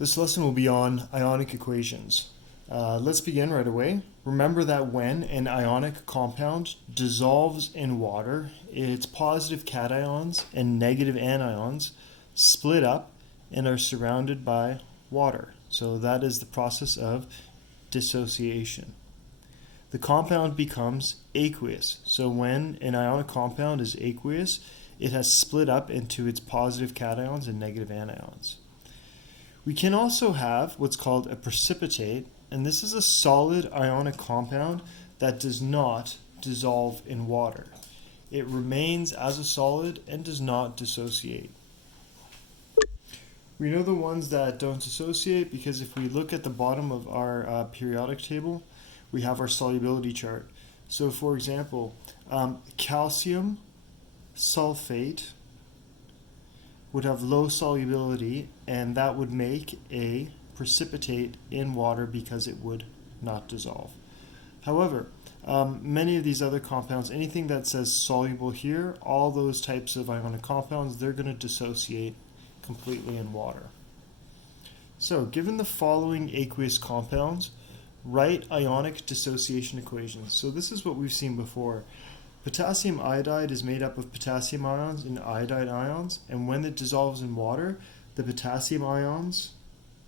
This lesson will be on ionic equations. Let's begin right away. Remember that when an ionic compound dissolves in water, its positive cations and negative anions split up and are surrounded by water. So that is the process of dissociation. The compound becomes aqueous. So when an ionic compound is aqueous, it has split up into its positive cations and negative anions. We can also have what's called a precipitate, and this is a solid ionic compound that does not dissolve in water. It remains as a solid and does not dissociate. We know the ones that don't dissociate because if we look at the bottom of our periodic table, we have our solubility chart. So for example, calcium sulfate would have low solubility, and that would make a precipitate in water because it would not dissolve. However, many of these other compounds, anything that says soluble here, all those types of ionic compounds, they're going to dissociate completely in water. So, given the following aqueous compounds, write ionic dissociation equations. So this is what we've seen before. Potassium iodide is made up of potassium ions and iodide ions, and when it dissolves in water, the potassium ions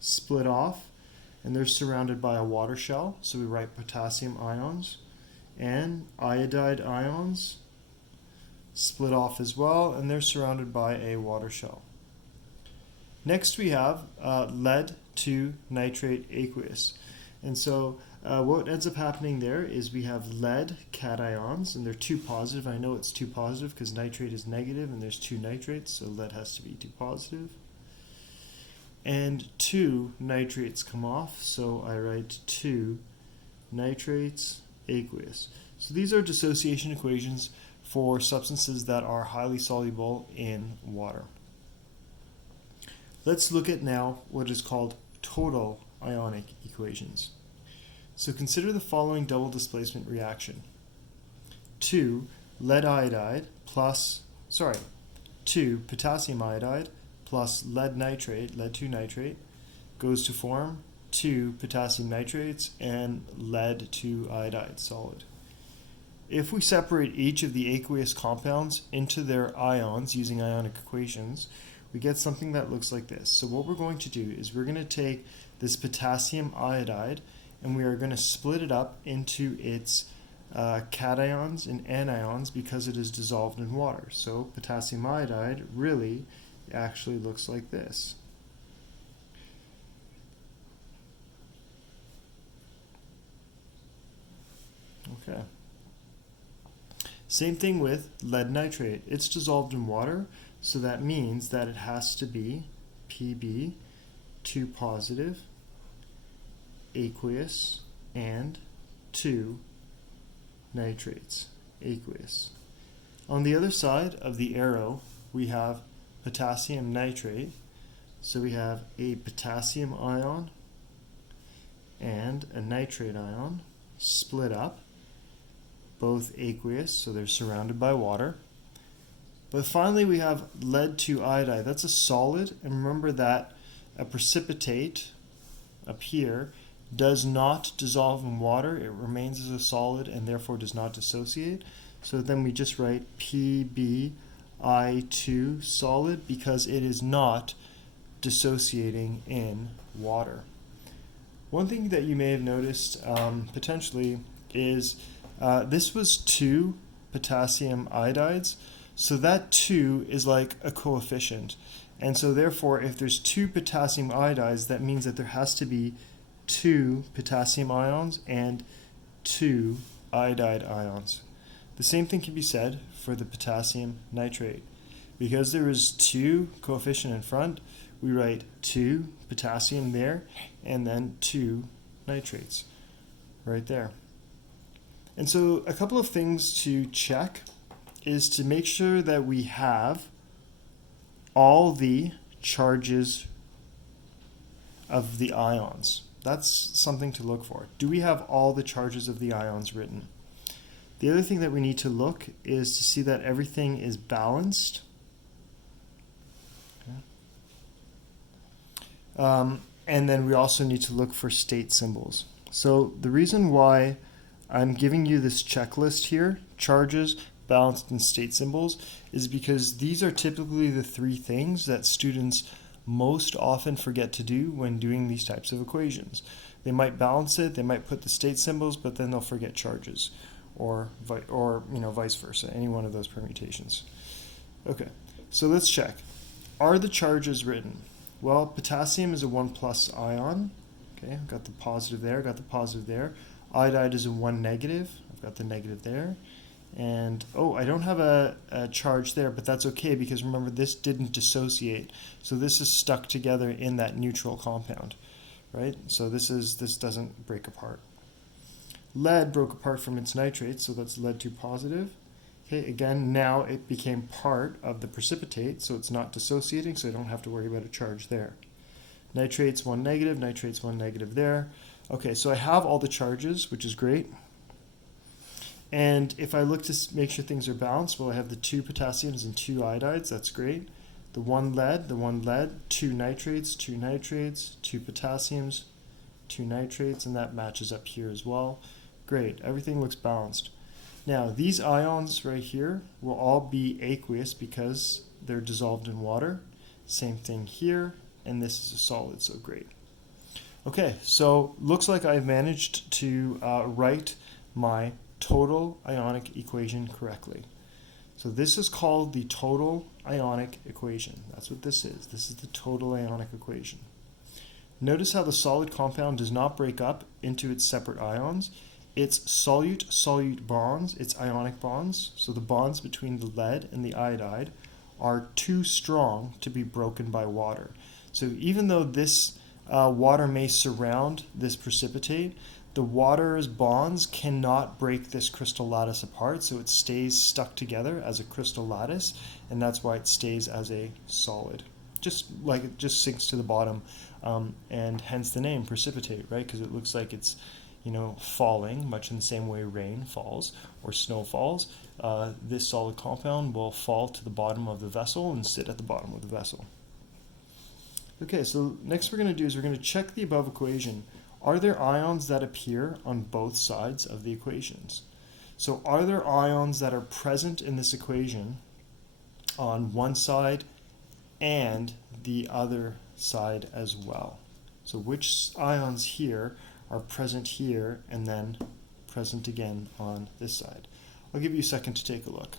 split off and they're surrounded by a water shell. So we write potassium ions, and iodide ions split off as well and they're surrounded by a water shell. Next we have lead to nitrate aqueous. And so what ends up happening there is we have lead cations, and they're 2 positive. I know it's 2 positive because nitrate is negative, and there's 2 nitrates, so lead has to be 2 positive. And 2 nitrates come off, so I write 2 nitrates aqueous. So these are dissociation equations for substances that are highly soluble in water. Let's look at now what is called total ionic equations. So consider the following double displacement reaction. 2 potassium iodide plus lead 2 nitrate, goes to form 2 potassium nitrates and lead 2 iodide solid. If we separate each of the aqueous compounds into their ions using ionic equations, we get something that looks like this. So what we're going to do is we're going to take this potassium iodide and we are going to split it up into its cations and anions because it is dissolved in water. So potassium iodide really actually looks like this. Okay. Same thing with lead nitrate. It's dissolved in water, so that means that it has to be Pb, 2 positive, aqueous, and 2 nitrates, aqueous. On the other side of the arrow, we have potassium nitrate. So we have a potassium ion and a nitrate ion split up, both aqueous, so they're surrounded by water. But finally we have lead 2 iodide. That's a solid, and remember that a precipitate up here does not dissolve in water. It remains as a solid and therefore does not dissociate. So then we just write PbI2 solid because it is not dissociating in water. One thing that you may have noticed potentially is this was 2 potassium iodides, so that 2 is like a coefficient. And so therefore, if there's 2 potassium iodides, that means that there has to be 2 potassium ions and 2 iodide ions. The same thing can be said for the potassium nitrate. Because there is 2 coefficient in front, we write 2 potassium there and then 2 nitrates right there. And so a couple of things to check is to make sure that we have all the charges of the ions. That's something to look for. Do we have all the charges of the ions written? The other thing that we need to look is to see that everything is balanced. Okay. And then we also need to look for state symbols. So the reason why I'm giving you this checklist here, charges, balanced, and state symbols, is because these are typically the three things that students most often forget to do when doing these types of equations. They might balance it, they might put the state symbols, but then they'll forget charges, or vice versa, any one of those permutations. Okay, so let's check. Are the charges written? Well, potassium is a 1 plus ion. Okay, I've got the positive there, got the positive there. Iodide is a 1 negative. I've got the negative there. And, oh, I don't have a charge there, but that's okay because remember, this didn't dissociate. So this is stuck together in that neutral compound, right? So this doesn't break apart. Lead broke apart from its nitrates, so that's lead 2 positive. Okay, again, now it became part of the precipitate, so it's not dissociating, so I don't have to worry about a charge there. Nitrates 1 negative, nitrates 1 negative there. Okay, so I have all the charges, which is great. And if I look to make sure things are balanced, well, I have the 2 potassiums and 2 iodides, that's great. The 1 lead, 2 nitrates, 2 nitrates, 2 potassiums, 2 nitrates, and that matches up here as well. Great, everything looks balanced. Now, these ions right here will all be aqueous because they're dissolved in water. Same thing here, and this is a solid, so great. Okay, so looks like I've managed to write my total ionic equation correctly. So this is called the total ionic equation. That's what this is. This is the total ionic equation. Notice how the solid compound does not break up into its separate ions. It's solute-solute bonds, it's ionic bonds. So the bonds between the lead and the iodide are too strong to be broken by water. So even though this water may surround this precipitate, the water's bonds cannot break this crystal lattice apart, so it stays stuck together as a crystal lattice, and that's why it stays as a solid. Just like it just sinks to the bottom, and hence the name precipitate, right? Because it looks like it's, falling, much in the same way rain falls or snow falls. This solid compound will fall to the bottom of the vessel and sit at the bottom of the vessel. Okay, so next we're going to do is we're going to check the above equation. Are there ions that appear on both sides of the equations? So are there ions that are present in this equation on one side and the other side as well? So which ions here are present here and then present again on this side? I'll give you a second to take a look.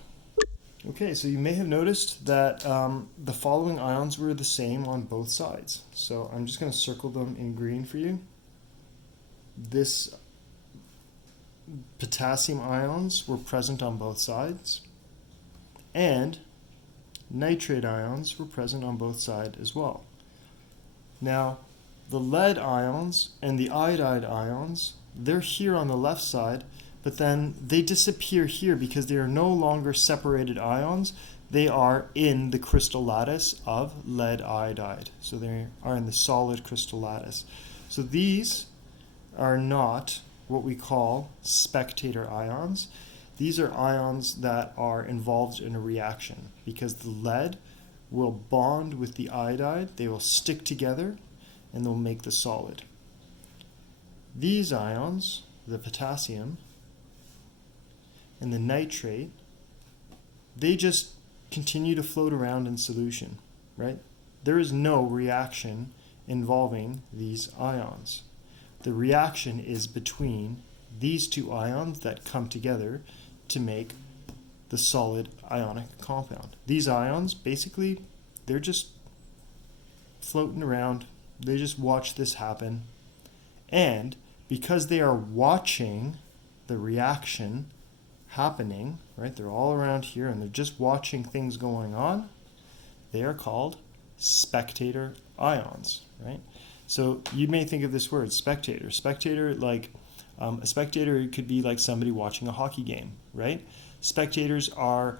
Okay, so you may have noticed that the following ions were the same on both sides. So I'm just going to circle them in green for you. This potassium ions were present on both sides, and nitrate ions were present on both sides as well. Now, the lead ions and the iodide ions, they're here on the left side, but then they disappear here because they are no longer separated ions. They are in the crystal lattice of lead iodide. So they are in the solid crystal lattice. So these are not what we call spectator ions. These are ions that are involved in a reaction because the lead will bond with the iodide, they will stick together, and they'll make the solid. These ions, the potassium and the nitrate, they just continue to float around in solution, right? There is no reaction involving these ions. The reaction is between these two ions that come together to make the solid ionic compound. These ions, basically, they're just floating around. They just watch this happen. And because they are watching the reaction happening, right, they're all around here and they're just watching things going on, they are called spectator ions, right? So you may think of this word, spectator. Spectator, like a spectator could be like somebody watching a hockey game, right? Spectators are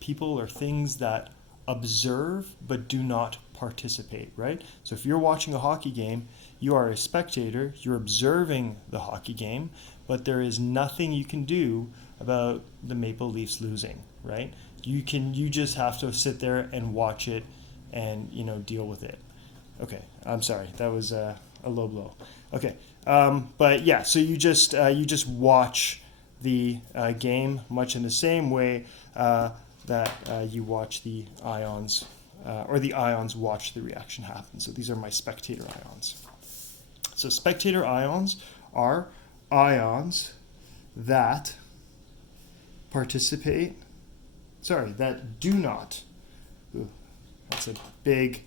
people or things that observe but do not participate, right? So if you're watching a hockey game, you are a spectator, you're observing the hockey game, but there is nothing you can do about the Maple Leafs losing, right? You just have to sit there and watch it and deal with it. Okay, I'm sorry, that was a low blow. Okay, but yeah, so you just watch the game much in the same way that you watch the ions, or the ions watch the reaction happen. So these are my spectator ions. So spectator ions are ions that participate, sorry, that do not, ooh, that's a big,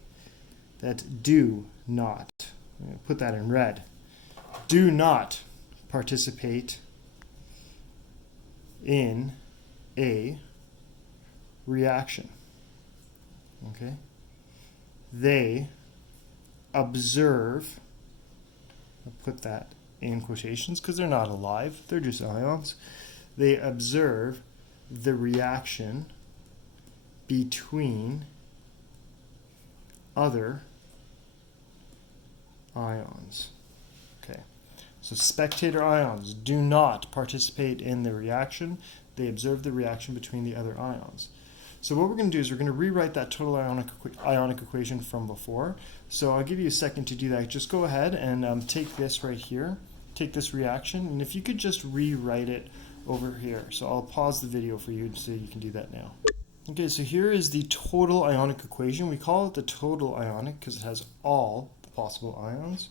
that do not, I'm going to put that in red, do not participate in a reaction. Okay? They observe, I'll put that in quotations because they're not alive, they're just ions. They observe the reaction between other ions. Okay, so spectator ions do not participate in the reaction. They observe the reaction between the other ions. So what we're going to do is we're going to rewrite that total ionic equation from before. So I'll give you a second to do that. Just go ahead and take this right here, take this reaction, and if you could just rewrite it over here. So I'll pause the video for you so you can do that now. Okay, so here is the total ionic equation. We call it the total ionic because it has all the possible ions.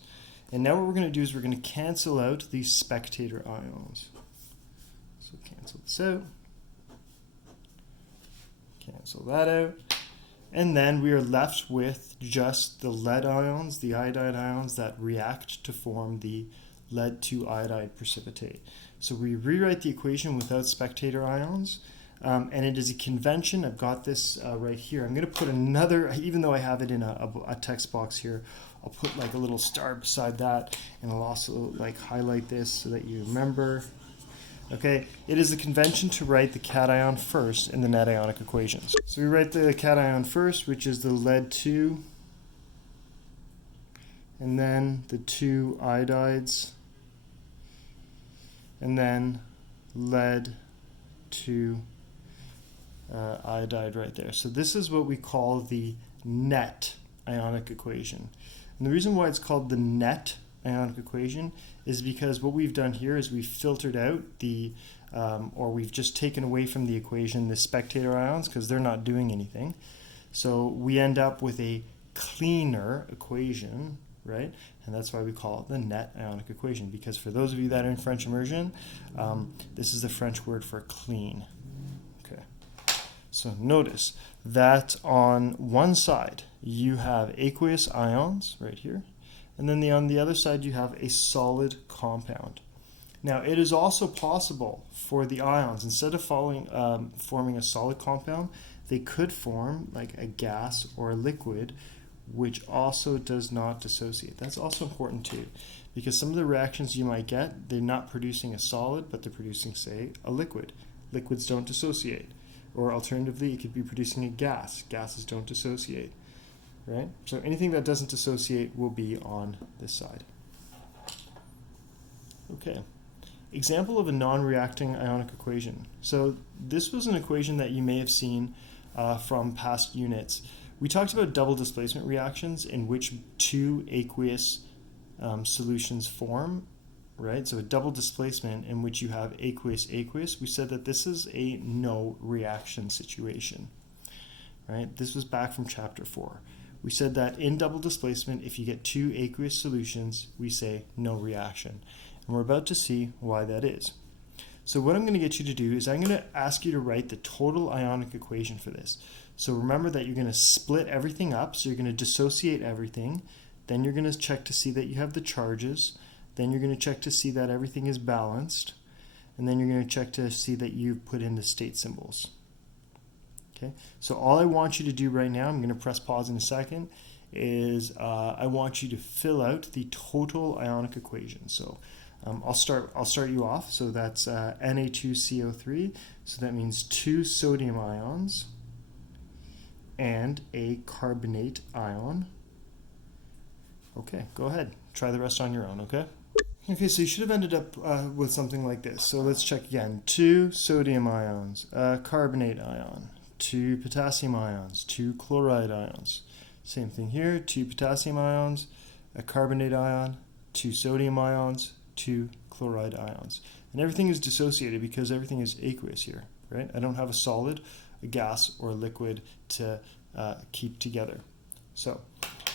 And now what we're going to do is we're going to cancel out the spectator ions. So cancel this out. Cancel that out. And then we are left with just the lead ions, the iodide ions that react to form the lead 2 iodide precipitate. So we rewrite the equation without spectator ions. And it is a convention. I've got this right here. I'm going to put another, even though I have it in a text box here, I'll put like a little star beside that, and I'll also like highlight this so that you remember. Okay, it is the convention to write the cation first in the net ionic equations. So we write the cation first, which is the lead 2, and then the 2 iodides, and then lead 2 iodide right there. So this is what we call the net ionic equation. And the reason why it's called the net ionic equation is because what we've done here is we've filtered out the, or we've just taken away from the equation the spectator ions because they're not doing anything. So we end up with a cleaner equation, right? And that's why we call it the net ionic equation, because for those of you that are in French immersion, this is the French word for clean. Okay. So notice that on one side you have aqueous ions right here, and then on the other side you have a solid compound. Now it is also possible for the ions, instead of forming a solid compound, they could form like a gas or a liquid, which also does not dissociate. That's also important too, because some of the reactions you might get, they're not producing a solid, but they're producing, say, a liquid. Liquids don't dissociate. Or alternatively, it could be producing a gas. Gases don't dissociate, right? So anything that doesn't dissociate will be on this side. Okay. Example of a non-reacting ionic equation. So this was an equation that you may have seen from past units. We talked about double displacement reactions in which two aqueous solutions form, right? So a double displacement in which you have aqueous. We said that this is a no reaction situation, right? This was back from chapter 4. We said that in double displacement, if you get two aqueous solutions, we say no reaction. And we're about to see why that is. So what I'm going to get you to do is I'm going to ask you to write the total ionic equation for this. So remember that you're going to split everything up. So you're going to dissociate everything. Then you're going to check to see that you have the charges. Then you're going to check to see that everything is balanced. And then you're going to check to see that you've put in the state symbols. Okay. So all I want you to do right now, I'm going to press pause in a second, is I want you to fill out the total ionic equation. So I'll start you off. So that's Na2CO3. So that means 2 sodium ions and a carbonate ion. Okay, go ahead. Try the rest on your own, okay? Okay, so you should have ended up with something like this. So let's check again. 2 sodium ions, a carbonate ion, 2 potassium ions, 2 chloride ions, Same thing here, 2 potassium ions, a carbonate ion, 2 sodium ions, 2 chloride ions. And everything is dissociated because everything is aqueous here, right? I don't have a solid, a gas, or a liquid to keep together. So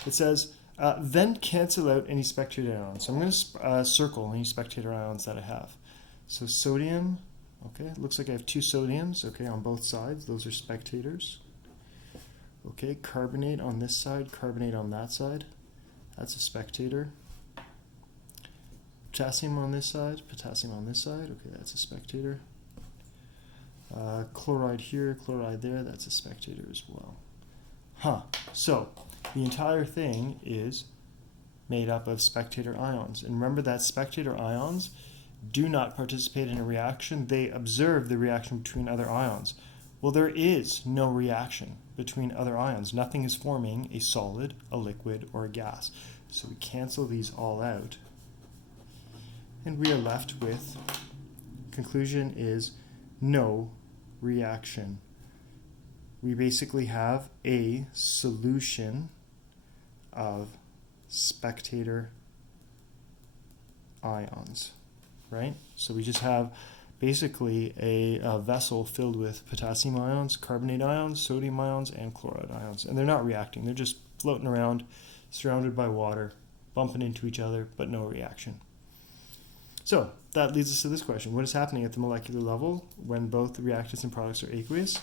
it says, then cancel out any spectator ions. So I'm going to circle any spectator ions that I have. So sodium, okay, it looks like I have 2 sodiums, okay, on both sides. Those are spectators. Okay, carbonate on this side, carbonate on that side. That's a spectator. Potassium on this side, potassium on this side. Okay, that's a spectator. Chloride here, chloride there. That's a spectator as well. So the entire thing is made up of spectator ions. And remember that spectator ions do not participate in a reaction. They observe the reaction between other ions. Well, there is no reaction between other ions. Nothing is forming a solid, a liquid, or a gas. So we cancel these all out. And we are left with, conclusion is no reaction. We basically have a solution of spectator ions, right? So we just have basically a vessel filled with potassium ions, carbonate ions, sodium ions, and chloride ions. And they're not reacting. They're just floating around, surrounded by water, bumping into each other, but no reaction. So that leads us to this question. What is happening at the molecular level when both the reactants and products are aqueous?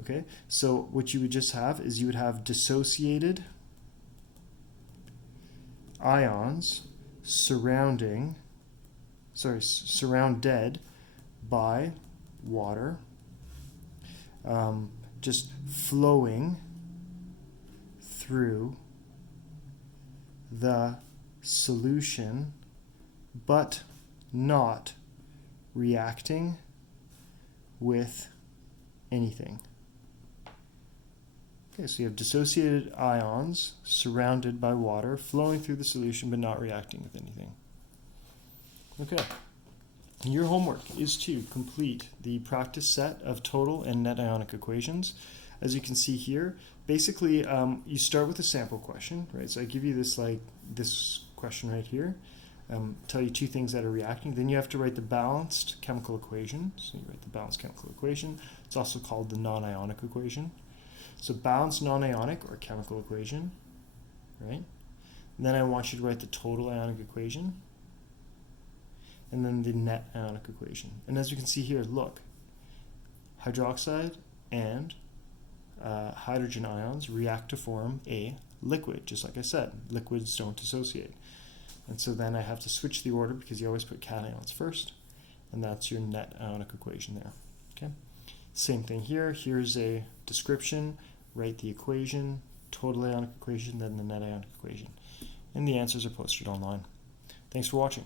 Okay, so what you would just have is you would have dissociated ions surrounded by water, just flowing through the solution, but not reacting with anything. Okay, so you have dissociated ions surrounded by water, flowing through the solution but not reacting with anything. Okay, your homework is to complete the practice set of total and net ionic equations. As you can see here, basically you start with a sample question, right? So I give you this question right here. Tell you 2 things that are reacting. Then you have to write the balanced chemical equation. So you write the balanced chemical equation. It's also called the non-ionic equation. So balanced non-ionic or chemical equation, right? And then I want you to write the total ionic equation. And then the net ionic equation. And as you can see here, look, hydroxide and hydrogen ions react to form a liquid, just like I said. Liquids don't dissociate. And so then I have to switch the order because you always put cations first, and that's your net ionic equation there. Okay. Same thing here. Here's a description. Write the equation, total ionic equation, then the net ionic equation. And the answers are posted online. Thanks for watching.